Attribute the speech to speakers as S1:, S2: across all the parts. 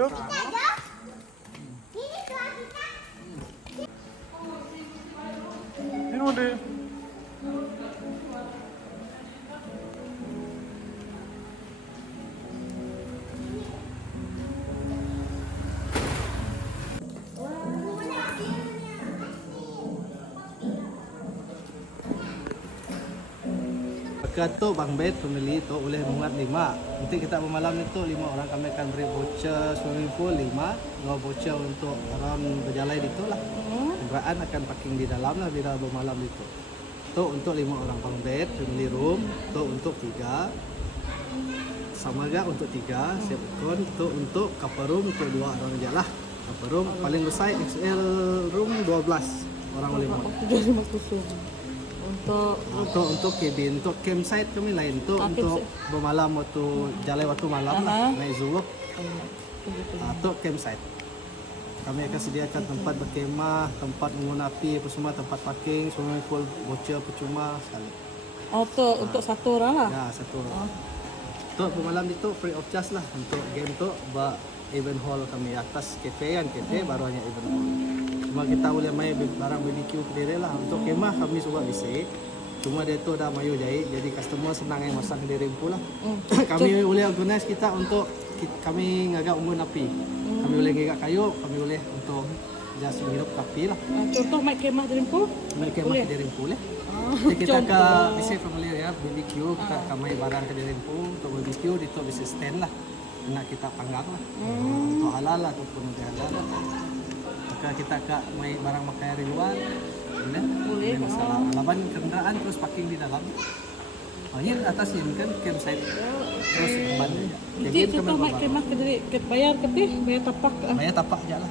S1: Ini deh.
S2: Dekat tu Bang Bet pembeli tu boleh muat lima. Nanti kita bermalam itu lima orang kami akan beri voucher swimming pool lima, dua voucher untuk orang berjalan itu lah. Kenderaan akan parking di dalam lah bila bermalam itu. Tu untuk lima orang Bang Bet family room, tu untuk tiga. Sama juga untuk tiga, siap kon tu untuk couple room untuk dua orang je lah. Couple room paling besar XL room 12 orang boleh
S3: lima. Untuk
S2: Untuk untuk cabin, untuk campsite kami lain tu
S3: Ah,
S2: untuk bermalam waktu jalan waktu malam lah,
S3: Aha.
S2: naik zuwak. Ah, Untuk campsite. Kami akan sediakan tempat berkemah, tempat menggunakan api, apa semua, tempat parking, swimming pool, voucher percuma sekali.
S3: oh, untuk untuk satu orang lah.
S2: Ya, satu orang. Untuk bermalam itu free of charge lah untuk game tu ba event hall kami atas cafe kan cafe baru hanya event hall. Cuma kita boleh main barang BBQ sendiri lah. Untuk kemah kami suka bisa. Cuma dia tu dah mayu jahit jadi customer senang yang masak sendiri pun lah.
S3: Hmm.
S2: kami boleh organize kita untuk kami ngagak unggun api. Kami boleh ngagak kayu, kami boleh untuk just menghirup api lah.
S3: Ah, Contoh main kemah di Rimpu.
S2: Main kemah ke Derimpu lah.
S3: Ah,
S2: Jadi kita ke
S3: contoh.
S2: bisa familiar ya BBQ kita
S3: Ah.
S2: kamai barang ke Derimpu untuk BBQ di tu bisa stand lah. Nak kita panggang lah.
S3: Hmm.
S2: Halal lah ataupun untuk halal. Maka kita ke main barang makan dari luar. Boleh.
S3: Boleh,
S2: masalah. Laban kenderaan terus parking di dalam. Ini atas ini kan campsite. Terus ban.
S3: Jadi contoh main kemah ke dari ke bayar ke teh, bayar tapak.
S2: Bayar tapak je lah.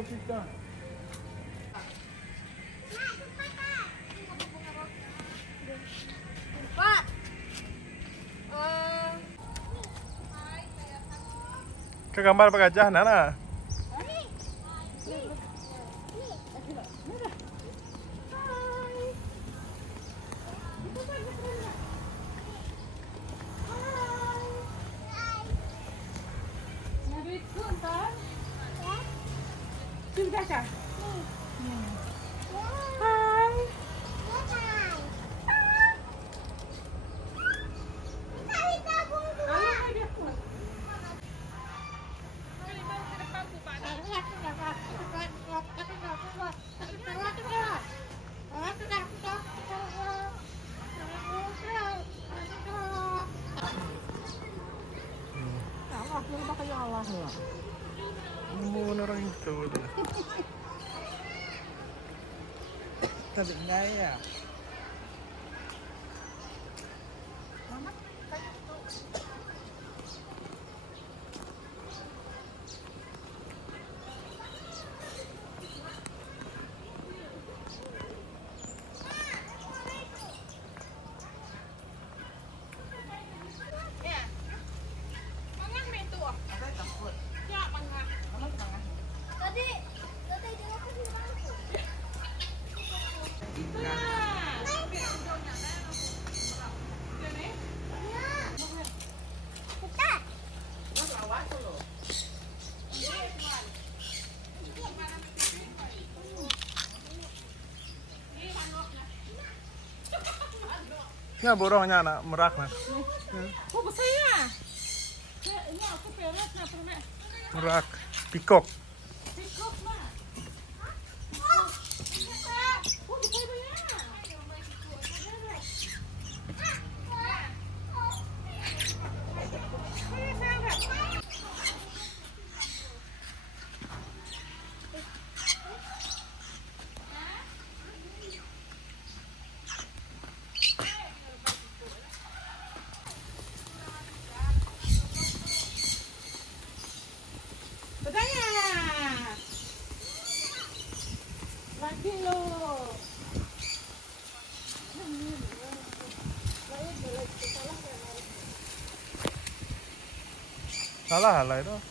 S1: lupit
S4: na.
S1: What? Uh, Kegambar pekerjaan, Nana.
S3: Hey.
S5: Ano? Tama.
S6: Muna rin ito.
S3: Tabi na yan. Ah. Ini
S4: ya, borongnya anak merak nih.
S1: Kok besar ya? Ini aku perak nih pernah.
S4: Merak, pikok.
S1: 咋了？
S4: 还来着。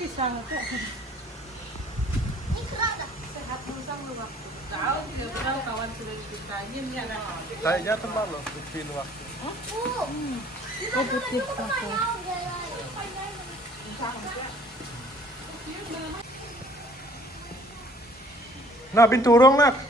S3: 이렇게 시작을 해. 나빈 두렁 나.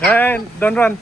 S4: Hey, don't run.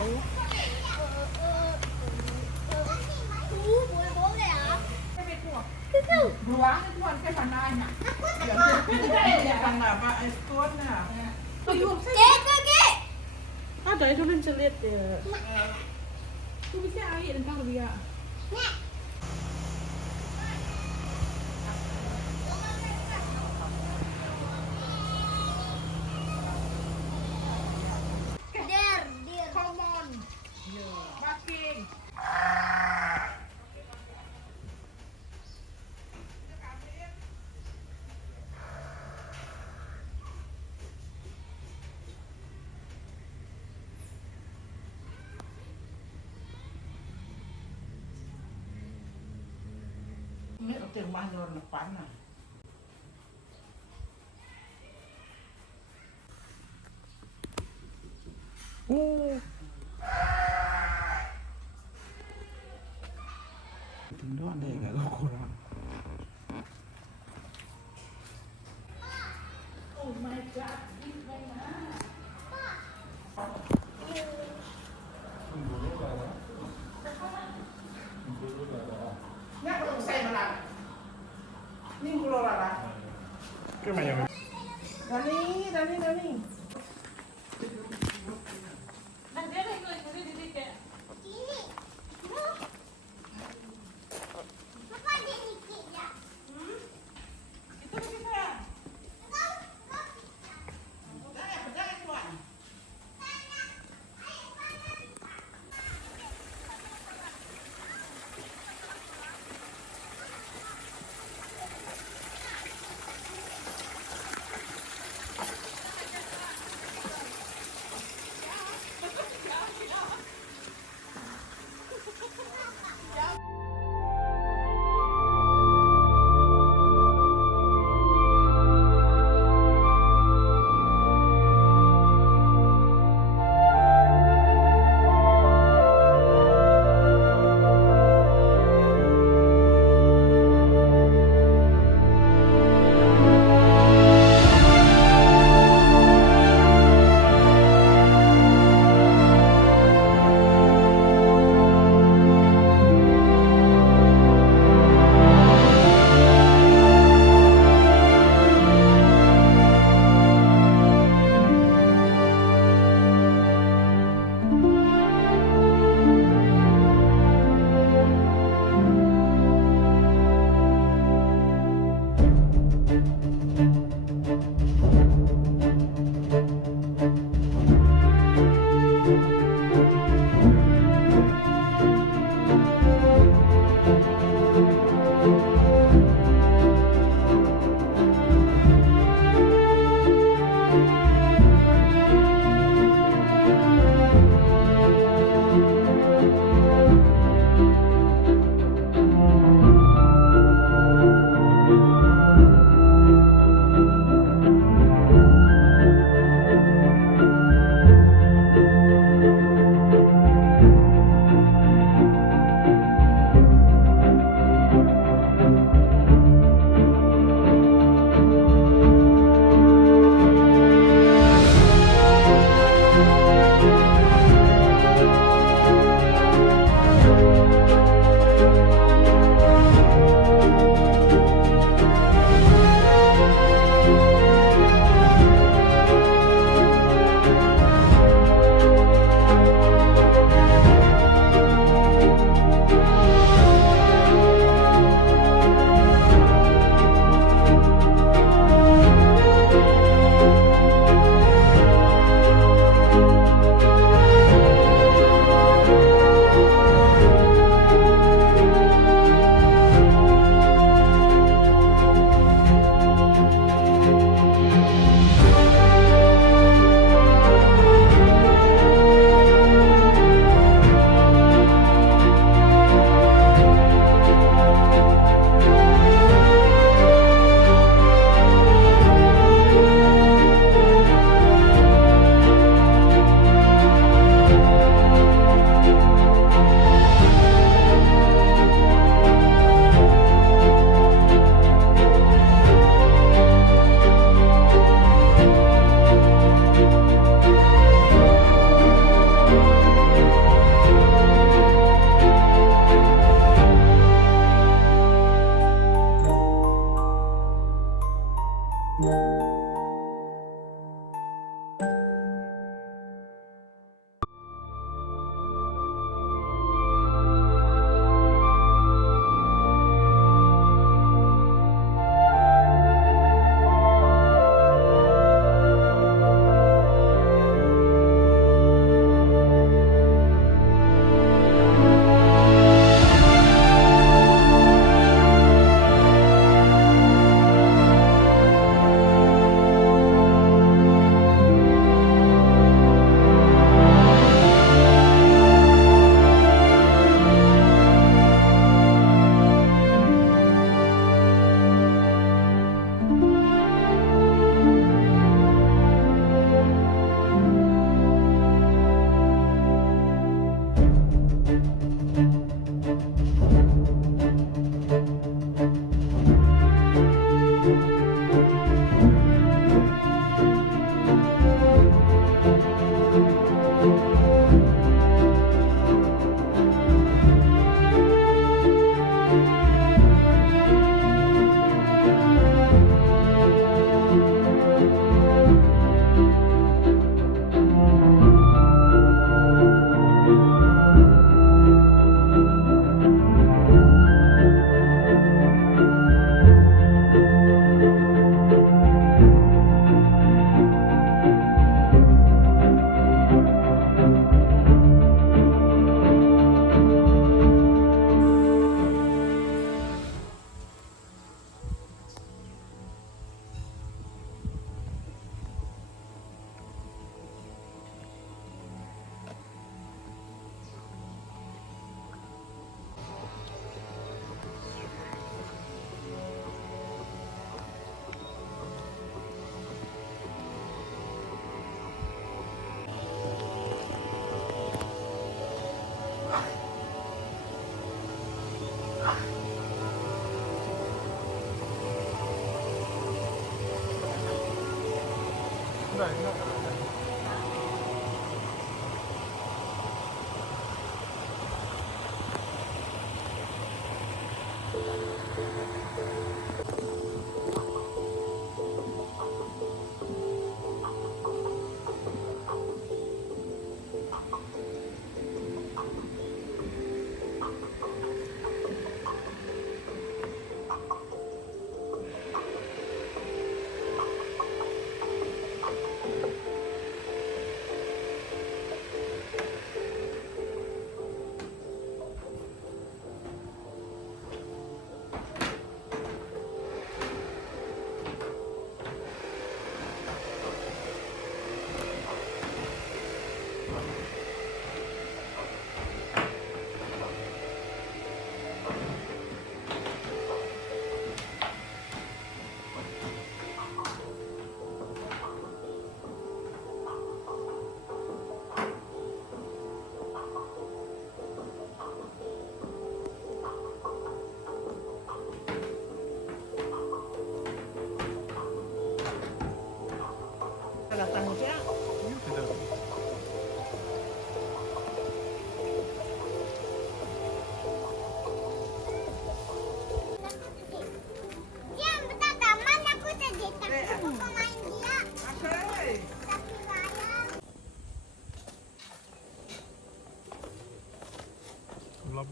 S4: bố
S3: Bố
S4: á, cái con cái phần ai
S1: mà Cái phần là bà ấy
S4: tốt nè
S3: Tôi dùng cái
S4: cái cái À, đấy, tôi lên chân liệt Tôi biết sẽ ai
S3: hiện đang
S4: có gì ạ
S1: tengo más de horno pan.
S4: 这边
S3: 有没有？Dia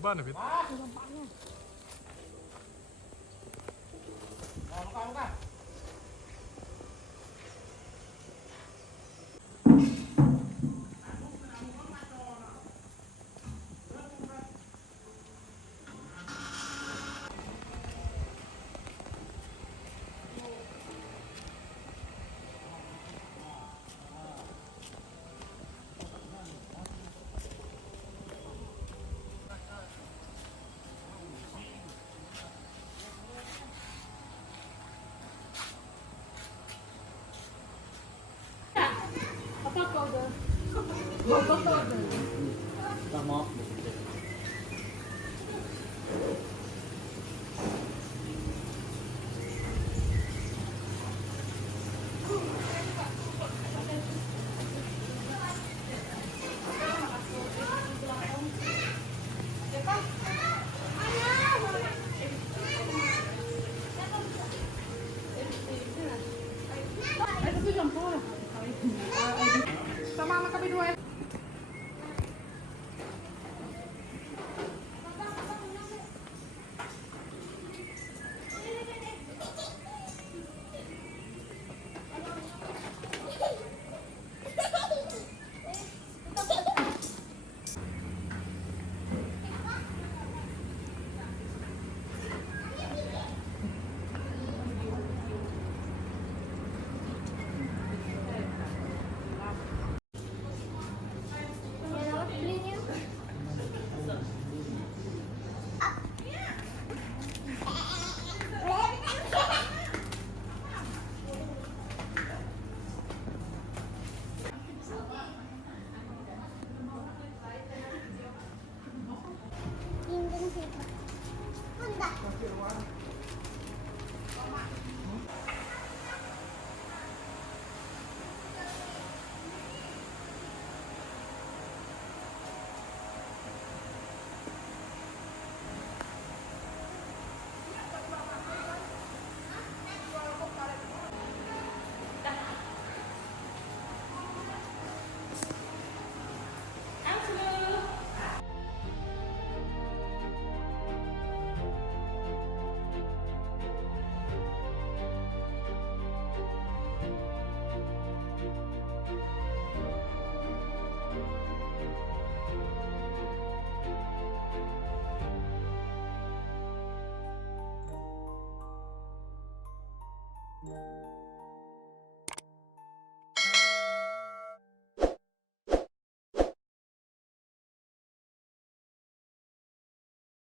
S1: Laban na bit.
S3: Ну,